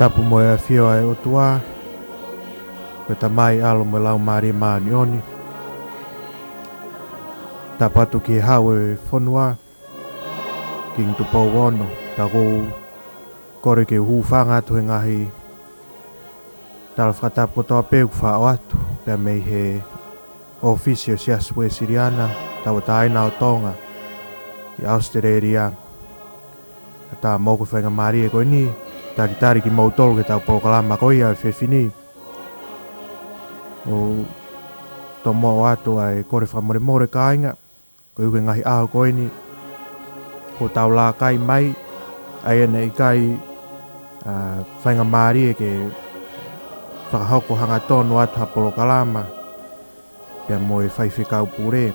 Tapu mo e fio ai o tua. Ko ta mai alo mo lau mari mani oni. Tapatu ki hawe fonua. King tu po wono. Ta kou kore ke hufanga tu he ngahi. Tala whakatap ko toa peu wha o atu. Pea mei he ofisio sias we Siriana. Tawa ta aina o tonga. I Australia. Ta moko whainga mari e koe ni. Tari ki mautolo ke tau polokalama koe ia whewhini. O to mo atu ai kore whamore ka inga. Ko uke ngahi aho koe ni. Ko tau la kai mai. Ai ene i kai whainga mari e ke whakahoko hanga tonu atu ha polokalama. Pea mo e whaiwhikau pure.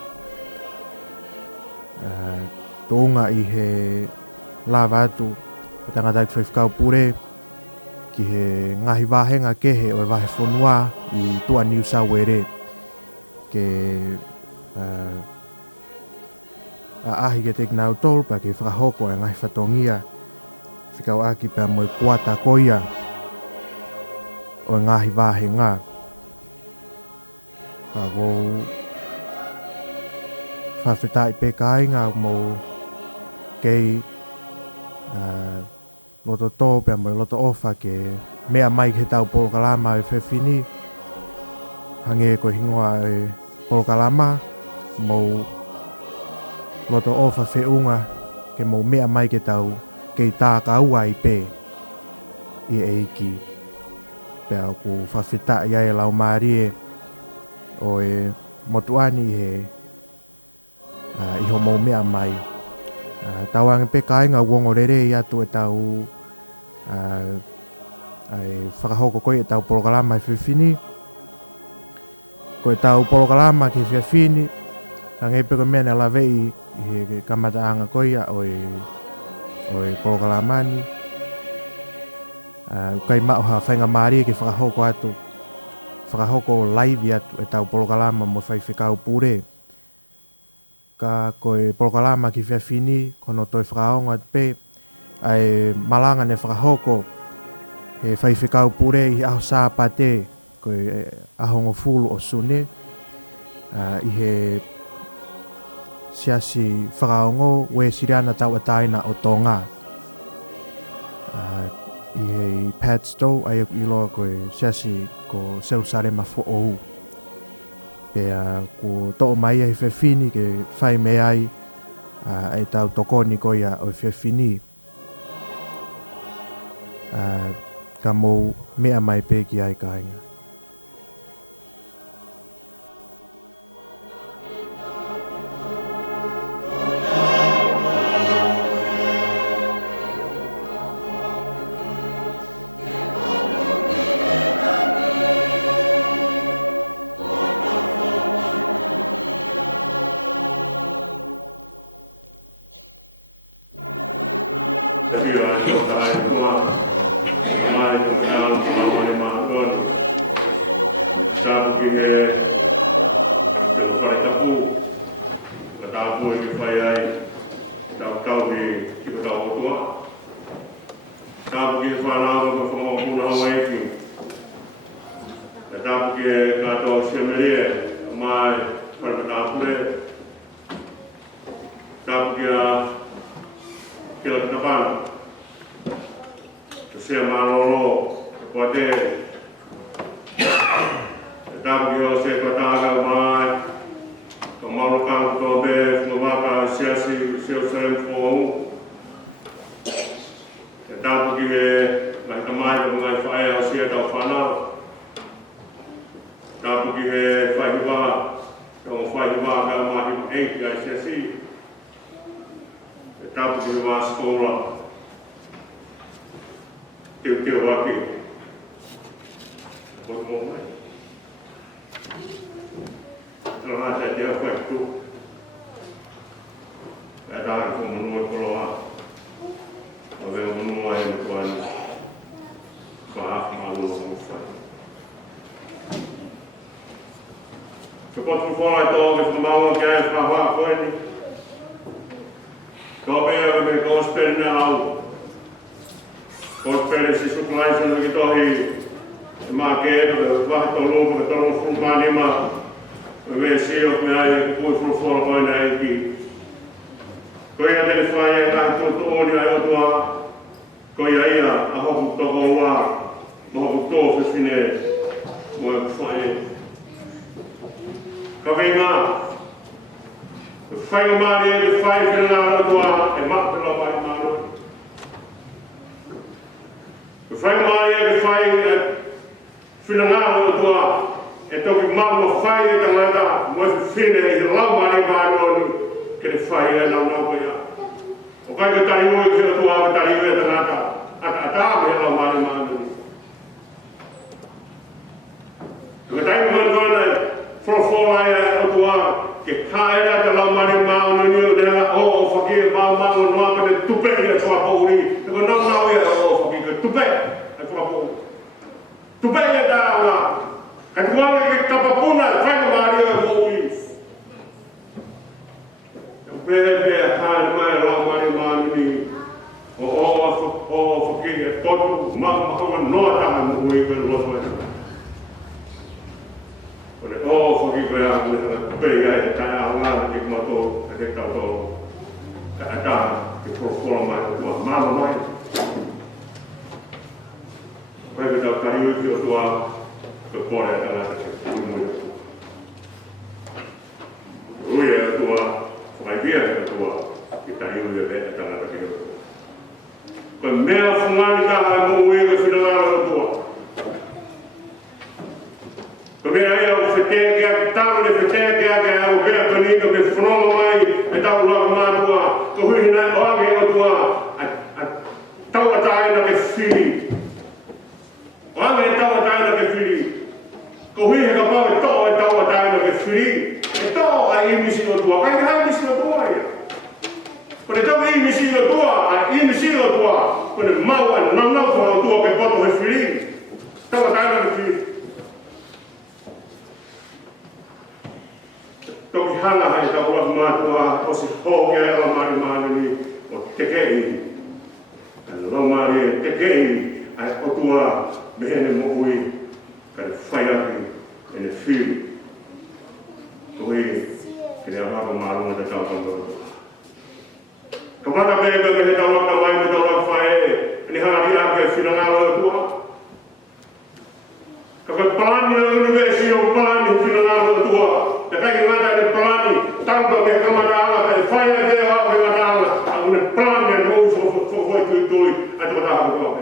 Tōnga i he lava atu. E tangata ki whaiwhikau pure. Ki he ngahi wahenga kehe o e wahe whonua i tua New South Wales. Ke ahi ke teki nau tolu pa ke whakahoko e ngahi whatongia. Whikau aki pia mo i kuata koia o e ngahi wahenga. Ka kou whawhetai pe ka inga mo kei loto tō pia mo i loto ofa ke mea mai ke tau polokalama e whewhini. Hange ko hingoa e polokalama mo loto ofa whiunga ke mo mea mai ke tau kei tā ka ua i pē i eiki. Pea ku whawhetai ai lau marie o e motuani he iho mo mea mai. Tauange pe ka inga uongo rere i atu e tau ai whakahoko koe e tau polokalama e whiwhini. Ko e tau polokalama ki whiwhini. Hange pe ko mene la vei i he kamataanga koia o e polokalamani. Kai mauha whainga maari ki whakahoko atu. Whakahoko live atu e tau polokalama mo whaiwhikau pure. Ka koe polokalama ki whiwhini kono toi whakaonga atu pe. Ai malanga ne whakahoko he whaiwhikau pure i aho sāpate koe ahongo fulu o sune. I he siasi whakaongo we Siriana tau ataina o tonga. I he Padstow ai aku iloa koe siasi ko Jerusalema fo ou. Pea ko to'o mai ai whiwhini ke whai me ai ai tau tokoni koia o whiwhini. Ka mou mea mai pe ki ai ka inga. Information we tohi make the wacht over the tunnel from Manima. We see of me put for follow on Aiki. Koya telefone to Tony Ayotwa. Koya ia a hopu toko wa. Mohopu to fine. Mo fine. Kavenga. The final money, the five in Ayotwa, and Makala by Mano. The final money, the five Finangalo Ayotwa. E toki mamu whai ka ngata mo whine I lau mari maaroni ke te whai e lau lau koia. O kai ka tari mo I whina tua ka tari me ta ngata ata me lau mari maaroni. Ka tari mo kona whorofora ia o tua ke kaera te lau mari maaroni o nela o whakia maamau noa ka te tupe ia tua pouri. Te ka nau nau ia o whakia ka tupe ia tua pouri. Tupe ia ta awa. At one of the Kapapuna, trying to marry a boys. Where hand my long money, or all for king at Totu, Mamma, no time we will lose my. But all for people to pay at Taiwan, take my toe, I take out all. At that, to perform my mamma. Where we got Payuki to our. Poi è andata lui è la tua idea è la tua che taglio di te è andata che con me a fumare da mo che fino alla tua come hai fete che tavolo di fete che ha aperto lì che frono mai e tavolo la tua come non è oggi la tua tavolo dai che fili oggi tavolo dai che fili ko hui ka pa to ai tau dai no ke free e to ai misi o tua kai ka misi o tua ia por to ai misi o tua ai misi o tua por mau an não fo o tua ke poto e free tau dai no free to ki hala ai ka ua ma tua o si ho ke la ma ni o te kei lo ma ni te kei ai o tua bene mo hui per fare e fili poi che ne aveva male da campo come da bebe che da una mai da fare ne ha di anche fino alla tua come plani all'università o plani fino alla tua da che manda dei plani tanto che come da per fare da a un plani e non so tu a tua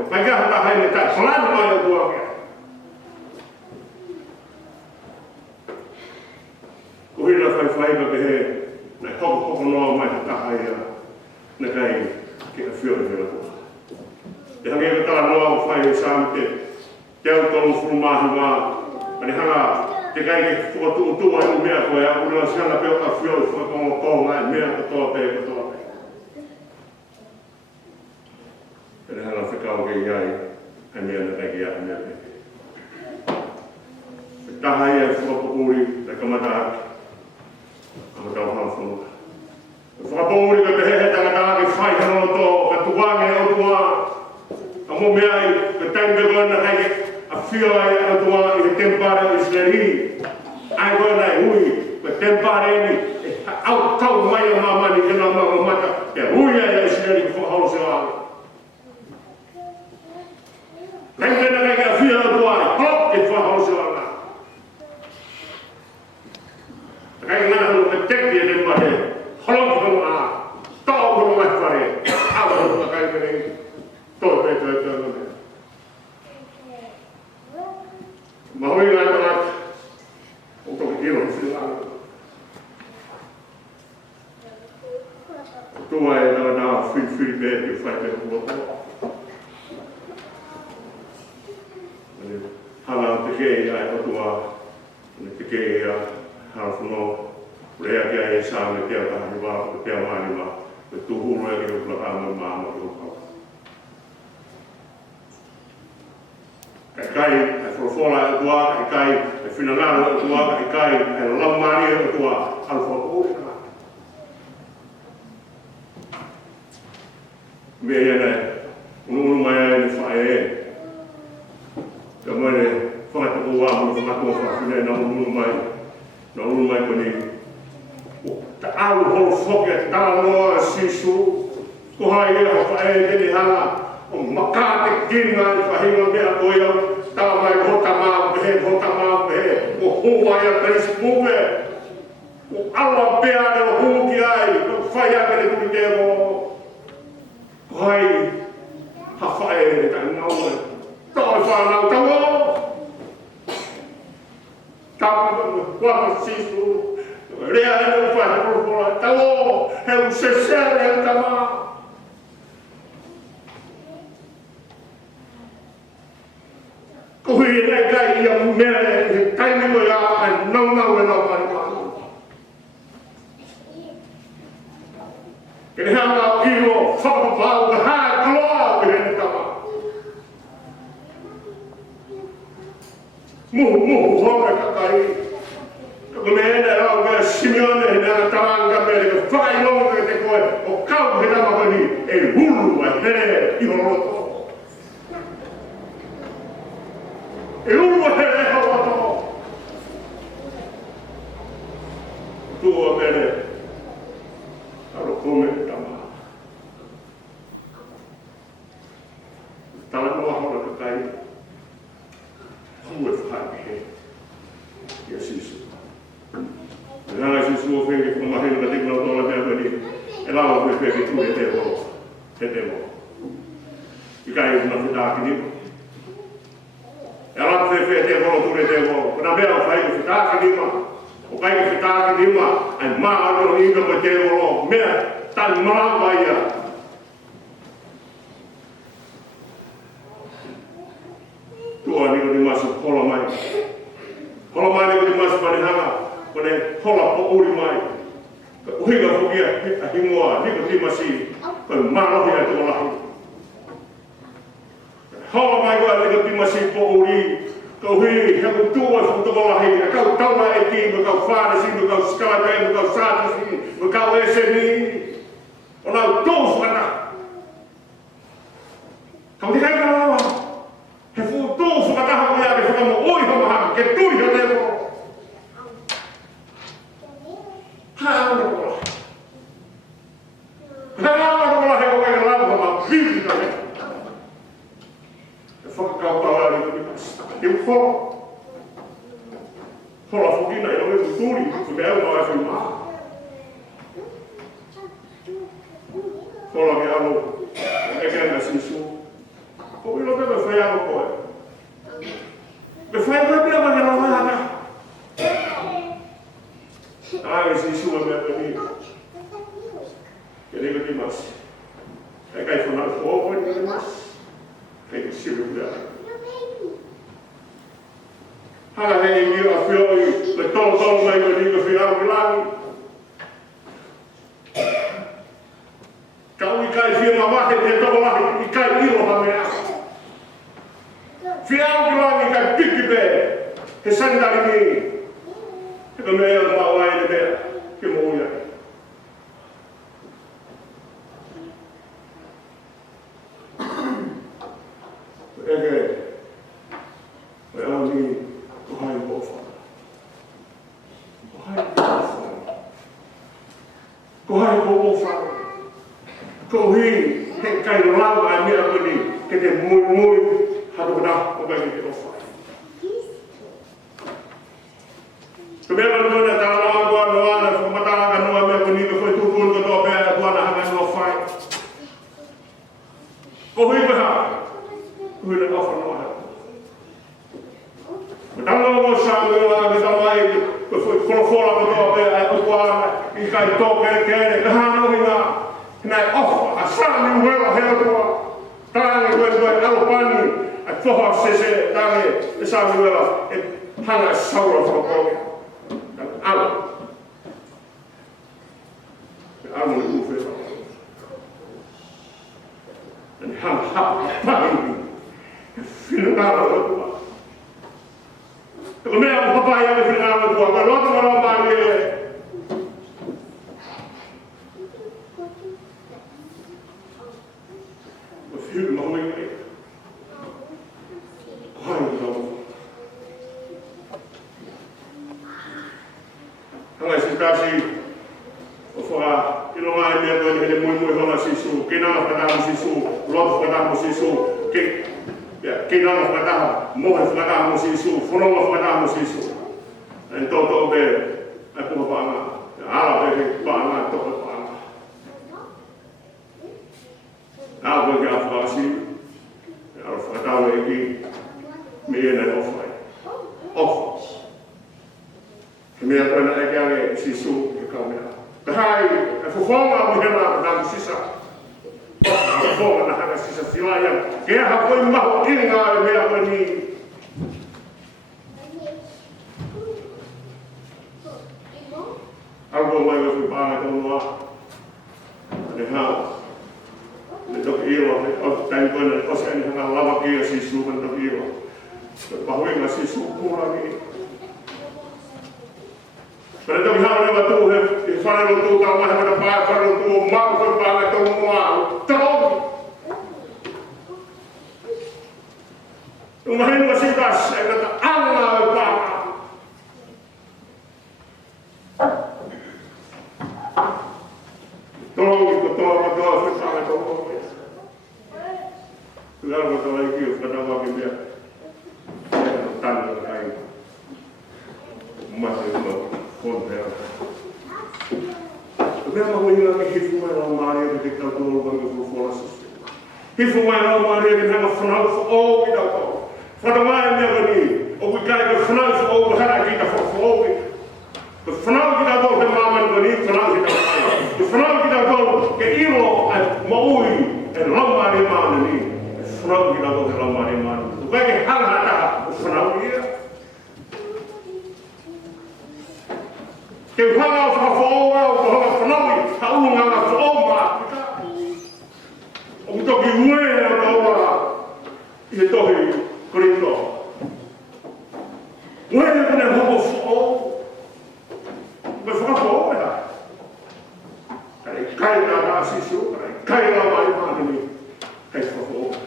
ma che da hai da plani mai tua Kuhila fai ma ke na hoko no mai ta ia na kai ke fio de la ko. E hange ka no fai samte te ko fuma ma ani hanga te kai ko tu ai me ko ya una sala pe ka fio fo ko ngai me ko to pe ko to. E hanga fa ka ke ai ai me na ke ya me. Ta ia fo ko uri da kamata Fapori che te da che fai non to che tu vai o tua a mo mai che tengo con a filo a tua che tempare di seri ai gonna lui che tempare ni au tau mai mamma ni che non mamma mata che lui è seri che fa hausa tengo da che filo a tua che fa hausa che non che te che ne mare Holong ko a tao ko mai pare a ko kai pare to pe ma hoi la ta o to ki ro si la tu ai na free bed you fight it hala te ke ai o tua te ke ha no Rea che hai esame che ha arrivato che ha anima e tu vuoi che lo fanno mamma e kai e forfola tua e kai e finalano tua e kai e la maria tua al forfola bene uno mai fa mai whakata o amu whakata o whakune na unu mai ko ni. Ta alu holo whoke ta noa sisu. Ko hai ea whae teni hana o makate kinga i whahinga mea koia. Ta mai hota mau pehe, ko hua ia teisi puwe. Ko awa pea ne o huki ai, ko whai ake ni kuki te o. Ko hai ha whae ne ta ngaua. Ta o whanau tawo. Ta waka sisu. Rea e o whae koropola. Tawo, he u sesere e tamaa. Ko hui nei kai ia mea he taimino ia ai nau e nau mai wānu. Ke hanga o iro whakapapau ka hā kloa o hene tama. Muhu home ka kai. Ka mea ene au mea Simeone he mea taranga mea ka whakainonga ka te koe o kau he namahoni e hulu ai here i horoto. E ulu he reho ato. Tua mere. Aro kome tama. Tala noa hora ka kai. Hue whake he. Ia sisu. E nā sisu o whenge kua mahinu na tikuna tola mea mani. E lawa hue whenge tu he te ho. He te ho. I kai una whitaki nima. E ala te te ho tu te ho. Na bea o whai o whitaki nima. O kai o whitaki nima. Ai maa aro ni ka te ho. Mea tai maa vai ia. Tua ni o ni masu hola mai. Hola mai ni o ni masu panihanga. Kone hola po uri mai. Uhinga hokia a himoa. Niko ti masi. Kone maa rohi a tu olahi. Hola mai kua niko ti masi po uri. Kau hui, he ku tua whutawalahi, e kau taura e ki, mo kau whāresi, mo kau skalakai, mo kau sātasi, mo kau eseni. O nau tōs wana. Kau te hei karawa. He fu tōs wana hako ia ke whakamo oi hamaha, ke tui he lepo. Hāna kola. Hāna kola he o kai lau hama, vivi ka he. He whakakau taura ni kumikas. He who. Hola whakina i oe tuturi, tu me au mai whi maa. Hola me alo, e kena sisu. Ko ilo te me whai alo koe. Me whai koe pia mani alo mai hana. Ai sisu e me pani. Ke rima ki mas. E kai whanau whōpoi ni mas. E ki siru pia. Hanga hei mio a whioi, le tolo mai ko ni ko whiau ki langi. Kau I kai whima wate te toko wahi, I kai iro ha mea. Whiau ki langi kai piki pe, he sandari mi. He me mea o mawai ni mea, ke mo uia. Ege, me au ni, Kohai bofa. Kohai bofa. Kohi he kai rau a mea kuni ke te mui harura o kai te ofa. Pemela ni mona ta noa goa noa na whamata ka noa mea kuni ka whai tūpun ka tō pēra tua na hanga noa whai. Kohi ka ha. Kohi le ofa noa ha. Talo mo sa me tamai ko fora ko to be ai ko ara I kai to ke ka hano ina na off a sami wela helpo tani ko au pani a toha se tani e sami wela e hanga saura fo ko ala ala ni fe and ha pani finala ko Ko mea o papai ame whina ama tua, ka rota mara o pāne e. O whiu mahui mai. Ko hai o tau. kasi o wha ilo mai mea koe hele mui hona sisu, ke nanga whataha sisu, loto whataha sisu, ke nanga whataha, mohe whataha sisu, whanonga whataha sisu. E toto be, e puha paanga, ala be he paanga, toka paanga. Nā koe ke a whasi, e aro whataha e ki, me ene ofai. Ofas. He mea pena e keange sisu ke kaumea. Tahai, e whawhonga o hena nāku sisa. E whawhonga na haka sisa silaya. Ke aha koe maho inga e mea koe ni. Argo mai wa fu pāna ka noa. Ne hao. Ne toki iro, ne o tai koe ne ose ane hana lava kia sisu man toki iro. Pahuinga sisu kura ni. Pero então já não é tu, e fala no tu, não é para parar, fala no tu, mal foi para tu, mal, tão. Uma vez você passa, é para Allah para. Todo, foi para tu. Claro que estou aqui, para não viver. Tanto aí. Mas não. Kaya mahuhinga ki hifumai na umani na kita tolo bang ifufola sisu. Hifumai na umani na kita whanau sa o kita ko. Whanawai niya gani, o wikai ka whanau sa o bahara kita whanau. Whanau kita ko ka naman gani, whanau kita ko. Whanau kita ko ke ilo at maui at ramani mani. Whanau kita ko ka ramani mani. Kaya ke halata whanau niya. Ke whanga whawhaoa o kohanga whanawi, haunga ngā whaoma. O toki ue na kaua i he tohi korito. Ue na kone hoko whao. Me whakawhaoa ha. Kare kai ngā ngā sisu, kare kai ngā mai mātami, kei whawhaoa.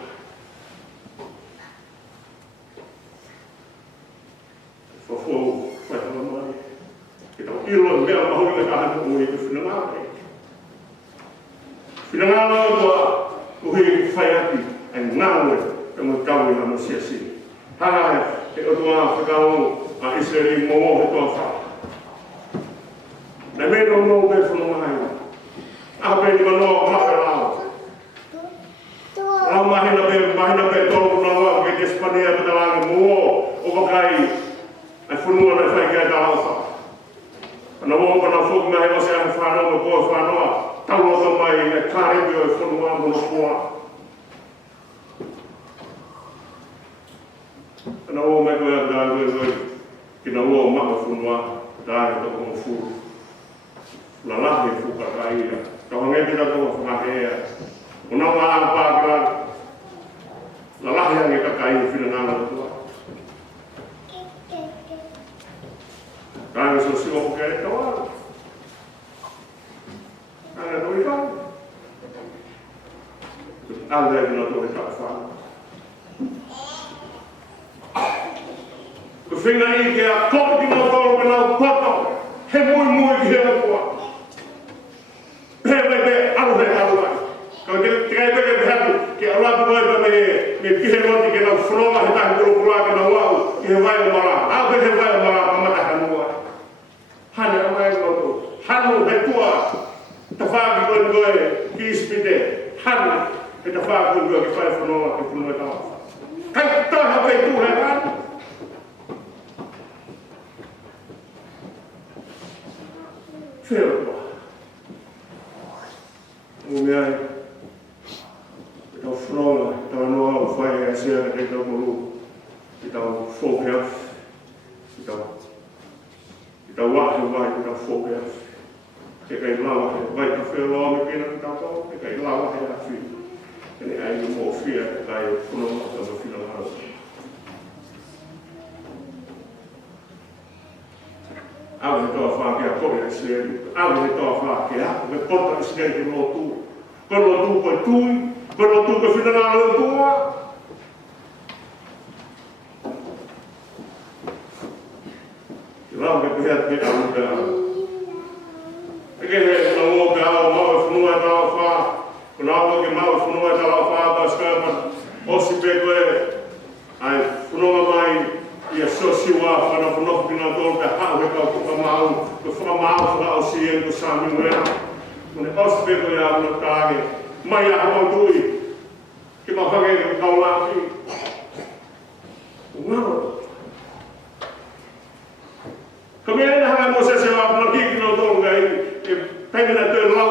Whawhaoa, whaihawa mai. Kita ilo mea mahuringa kaha ko ui ku whinangāke. Whinangāke toa uhi whaiaki ai ngāwe e mo taui ha mo siasi. Harai e o tua whakao a Israeli momo he toa wha. Nei me no no me whanongai. Ape ni manoa mape lao. Lau mahina be tōku na wau ke Espanea petalange momo o wakai ai whanua nei whaikai ta hauwha. Na mo na fo na he se a whānau ma koe whānoa, tau o mai e kārebio e whanu māmo na koa. Na o mai koe a rāngoi, ki na o maka whanua, rāngi toko mo furu. Na lahi fuka kāia, ka honge ki rako o whangahea. O na wā pākara, na lahi ange ka kāia whina nāna toa. Rāngi so siwa o kere kawa. Nāna tōi tāu. Āndai kuna tōi tāu whāna. Ko whinga i ke a tōki no tōru me nau poto. He mui ki he opua. He webe aruhai. Ka tikai peke pehatu ki a rātu koe pa me pihe roti ke nau whanonga he tahi kuro kura ke nau wau i he wai o mara. Āu he wai o mara pa mata hanua. Hane a mai roto, hanu he tua, ta whāki koe koe ki ispite, hanu he ta whāki koe ki whai whanoa ki whanua e tawa. Kai taha pei tu he rāna. Whio koa. O mea e, e tau whanonga, e tau noa o whai e sea e tau moru, e tau whōpeaf, e tau Kita wahi vai kita fokus. Kita ilawa vai ka wheroa me kena ki tātou. Kita ilawa he a whi. Kene ai mo whia ka kai whanonga ka ma whina ngāra. Awe he toa whā ki a kore e seri. Awe he toa whā ki a me pota e seri ki lo tū. Ko lo tū koe tūi. Ko lo tū koe whina ngāra o tūa. Rau me pehea te aruta ke he no mo ka o mo fu no ta fa no o ke ma fu no ta fa ba ska o si be ko ai fu no mai ia so si wa fa na fu no ki na do ka ha he ka ko ma fa o si en ko sa mi mo ne o si be ko ya no ka ge mai a ho tui ke ma fa ge ka la ki no come na ha mo se va no ki no do ngai e pena te la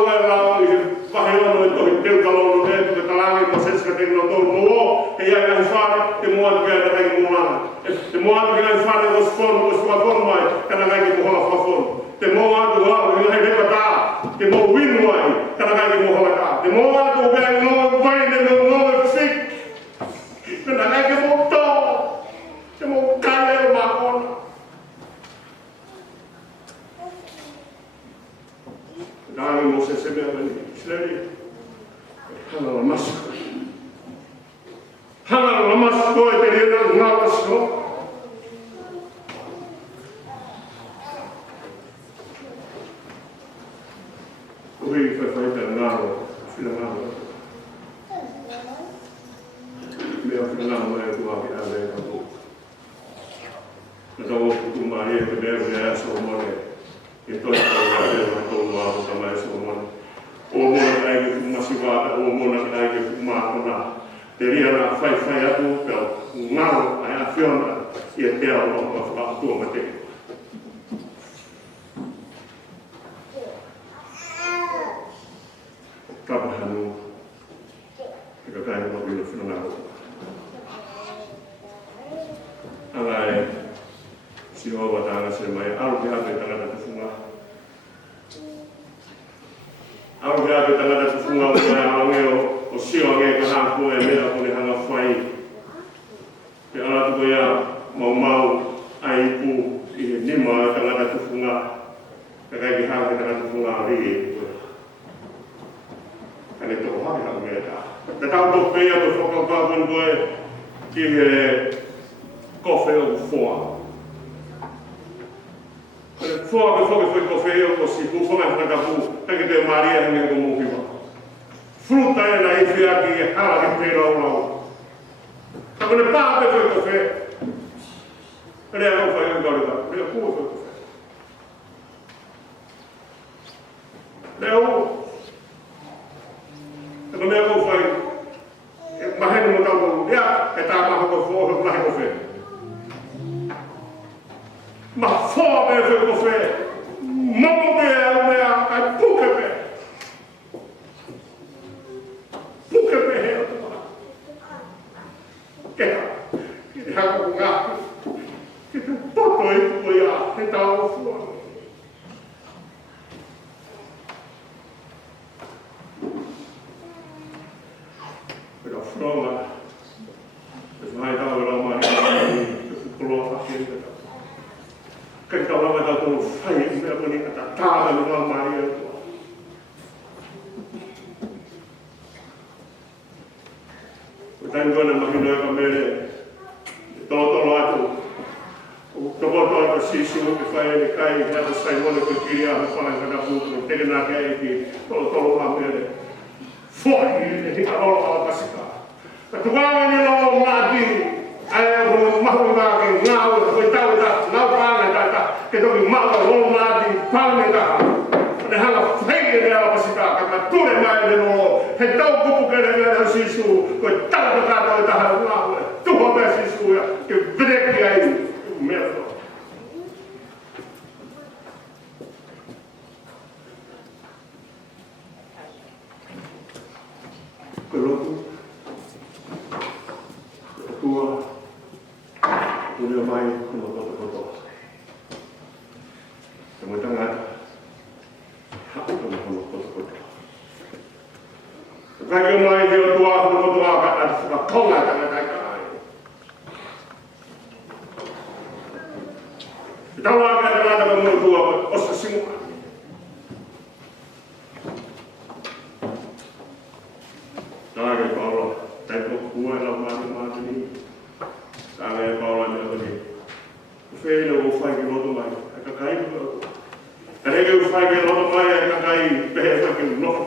e fa he no to te ka lo no te te la mo se se te no do mo e ya na fa te mo ga da ngai mo na te mo ga na fa no sfon mai ka na ngai mo la fa fon te mo a do ha ni he ka ta te mo win mai ka na ngai mo la ka te mo a do ga no vai de no fik ka na ngai mo to te mo ka le ma kon Dai mo se me bene, slemi. Hana la mas. Hana la mas ko te rena na mas ko. Oi, foi terminado, finalmente. Meu finalmente é do a ver com. Então o Maria que deve ser essa uma e todo o lado também essa uma o mona ai que uma sivata o mona ai que uma mona teria na fai a tu pel mal ai a fiona e até a tua mate kapahanu que cai no vídeo final alai si o batanga se mai algo que ha tanga de funga algo que ha tanga de funga o si o nge ka ha ko e mea ko le hanga fai ke ala tu ya mau ai pu i ni ma tanga de funga ka kai ha tanga de funga ri ane to ha ka me ta ta to pe ya to ka ka bon boy ki kofe o foa Fora que foi conferido o si tu fora na capu, perché te Maria ne come viva. Frutta è la ifia che ha di pena o ma con le pape foi confé. Ele não foi agora, ele foi confé. Leo Então eu foi mas ele não tava já estava com fora para confé. Ma fome foi confé. Mamma mia, a puca pé. Puca pé. Que ha um gato. Que todo aí foi a que tava fome. Pela froma. Vai dar uma mão que pulou a filha. Que então não vai dar todo feio, meu bonito, tá no Maria. O tempo na máquina com ele, todo lado, o todo assim que faz cai, já sai muito que queria falar jogar muito, tem na caia que todo lá ele, foi ele tá lá para se cá. Tu vai me dar um lado ai o mahunga que não foi tal não para que do mal não lá de palmeira ne hala feire ela pasita ka tudo mais de no então como que ele se isso foi tal da lá tu vai se isso que break aí mesmo coloco tua Udah main foto-foto. Kemudian aku foto-foto. Kayak main dia tua foto-foto ada sekolah kan ada. Kita lakukan ada kamu tua posisi. Nah, kalau tempo gue lama ini. Kaya Paula na ito. Kaya na ufay ko mo tumay. Kakakain ko. And they go fight a lot of my guy, they have like a lot of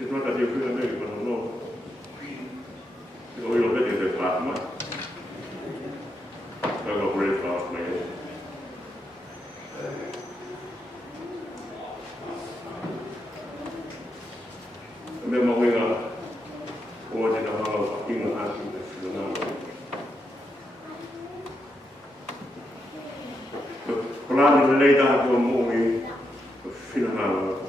it's not that you feel very well, no. You'll get it at Batman. I got very fast, man. Remember when I was in a house of King of Antiques, Plano de lei dato a noi fino a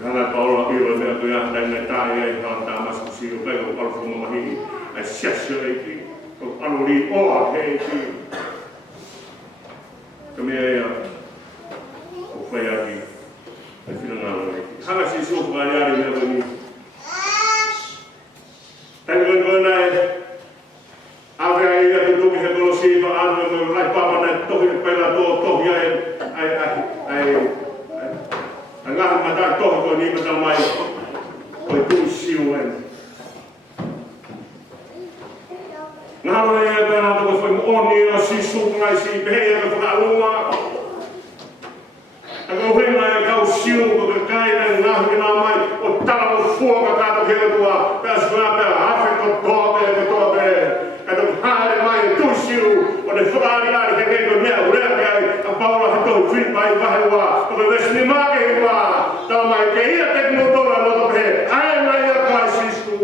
Kana tolo ilo me tu ya dan ta ya ta ta mas si o be o pa fu mo hi a sesio e ki o alori o he ki come ya o fa ya ki e fino na lo ki hala si so pa ya ri na ni tango go na e avea ia tu tu he ko si pa ando mo rai pa na to he pe la to ya ai Ngah matai toh ko ni betul mai ko tu siuan. Ngah mai ada na ko foi oni o si su mai si beia ko fa uma. Ako foi mai ka siu ko kai na ngah ni na mai o tala o foga ka to he tua. Pas va pa afe ko tobe. Ado hai mai tu siu o de fari ari ke ko me o re a Paula hato fi mai vai wa. Ko le ni ma ke Tau mai ke ia teknologi lo he ai mai ia kasisu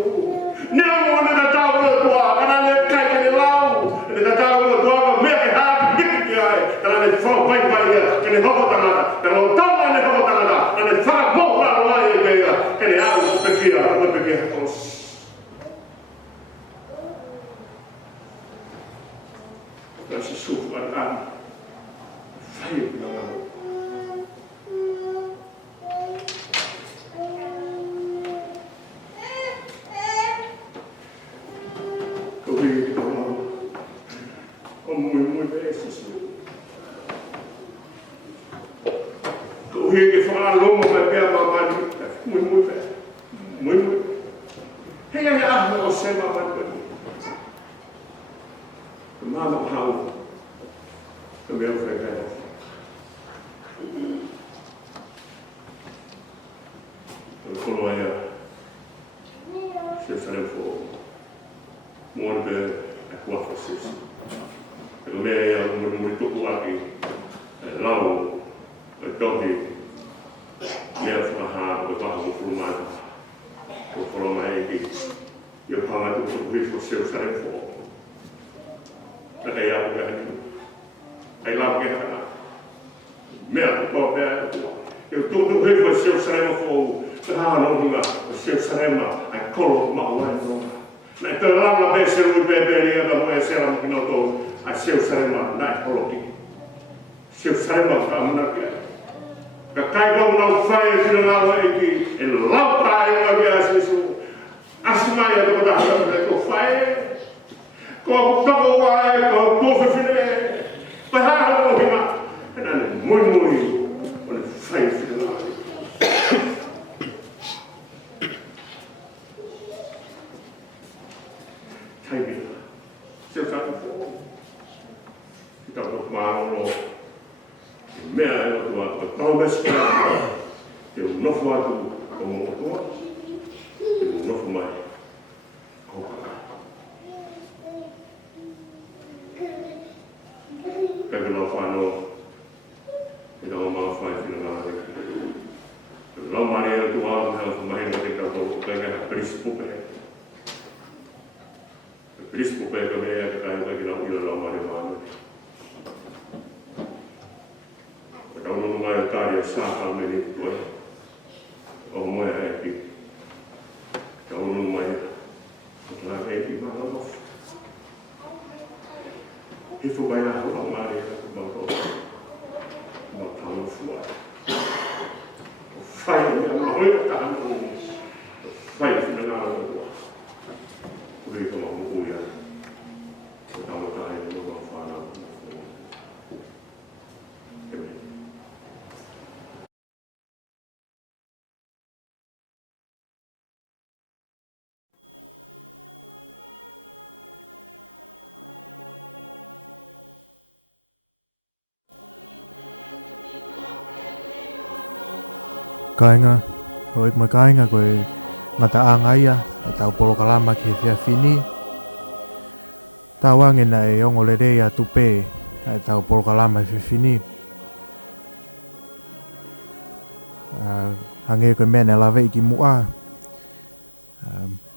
ne mo na tau tua kana le kai ke lau le tau tua me ke ha dik ai kana le fo pai ia ke le hobo tanga kana tau ne hobo tanga kana le fa mo ra la ia ke le au pe kia os kasisu an fai na que falar longo vai ver a mamãe muito quem é a você mamãe mama how também eu falei eu falou se farei for more de aquasis eu leio muito aqui lá o toque Mea whaha o waha o furumata o wharamai ki i o pāngai o whawhi o seo sare fō. Taka ia o haki. Ai lawa ke hana. Mea ko tō pēr tua. I o tō whi o seo sare fō. Ka hana o hunga o seo sare ma ai kolo ma o wai nō. Nai te langa pe se rui pēpēri eba mo e sera mo kino tō ai seo sare ma nai kolo ki. Seo sare ma ka amuna kia. Ka kai ko na fai e fina na e ki e lau tai o ki asisu asimai e ko ta ko fai ko toko wai ko tofe fine pa ha ha no hima na muy o le fai fina na tai bi se sa ko ta ko ma no mea e o tua taumes te o nofo atu o mo toa te o nofo mai kōpaka. Kaka nau whanau e rau mau whai whina ngā rei. Rau mare e o tua au nā whamahina te kako kaka ha prispupe. Prispupe ka mea ka kai kaki nau ila rau mare whanau. Kau nō mai o tāria sāpa meni toi, o moe heki. Kau nō mai o tōna heki mana mofi. Hifo bai nā hura o māre e ka mako, no tāna fua. O whai mea mahoi a tāna o whai whina ngā rau. Uri ka mahu uia, o tāma tāhe no mau whānau. Kainga, o ik mai kainga koe ngata angaia, e tau polo kalama ki he whiawhini. Tau angena e ongo le rea tupe, e tau polo kalama he whiawhini. Hange koe mene lawe iki mua.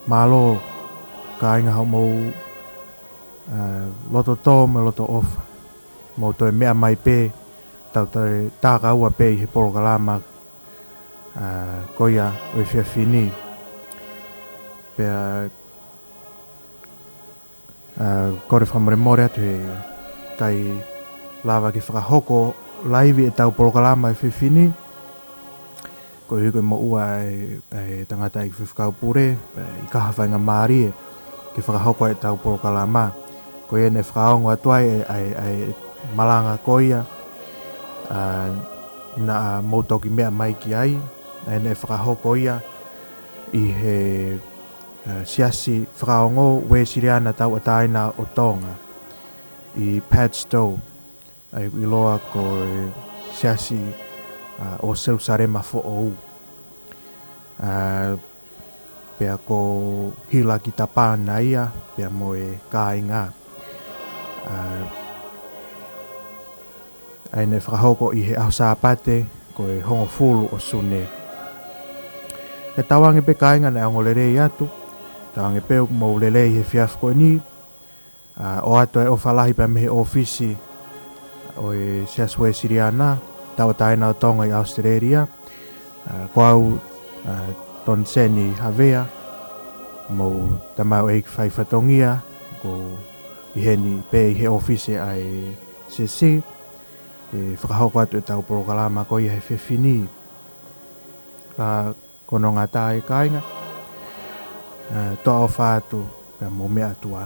Malo kainga hau mau loto tō me loto ofa. Mau toi mea mai pe, tau toi tāka ua pe i he polo kalama koia o e whiawhini. Pea kore whamare more atu he kai lawa ki whakahoko laivi e tau polo kalama e whiawhini. Ko hiko mo ua e tangata i whiwhakau pure, i kaha whainga maari ki whakahoko e tau polo kalama. Ko e ne whakaongo atuai e malanga koia na mautoki mea mai ki ai. E ne whakahoko ia i he siasi whakaongo we siriana tau ataina o Tonga. I Padstow, i loa ko siasi o Selusarema fo'ou. Pea ko hila ki tapana ia, pea mo e kāinga. Ai ne whakahoko i he aho sāpate, ko e hongo fulu o sune. E tawange pe kāinga na ango lerei atu, tawange pe mo lerei he whiafko ni, o ato e ofalahi pa mehe ofisi o e siaswe siriana, tau taina o Tonga i Australia, ko au ton seni havea, mo tamau eik whaifatongia, ko i heni pe i he ofisi ai CC, e whakahoko atu e tau polo kalama ko i he whiawhini. Kono ngā tāi kāinga, toa o whātu, ka mo mea atua.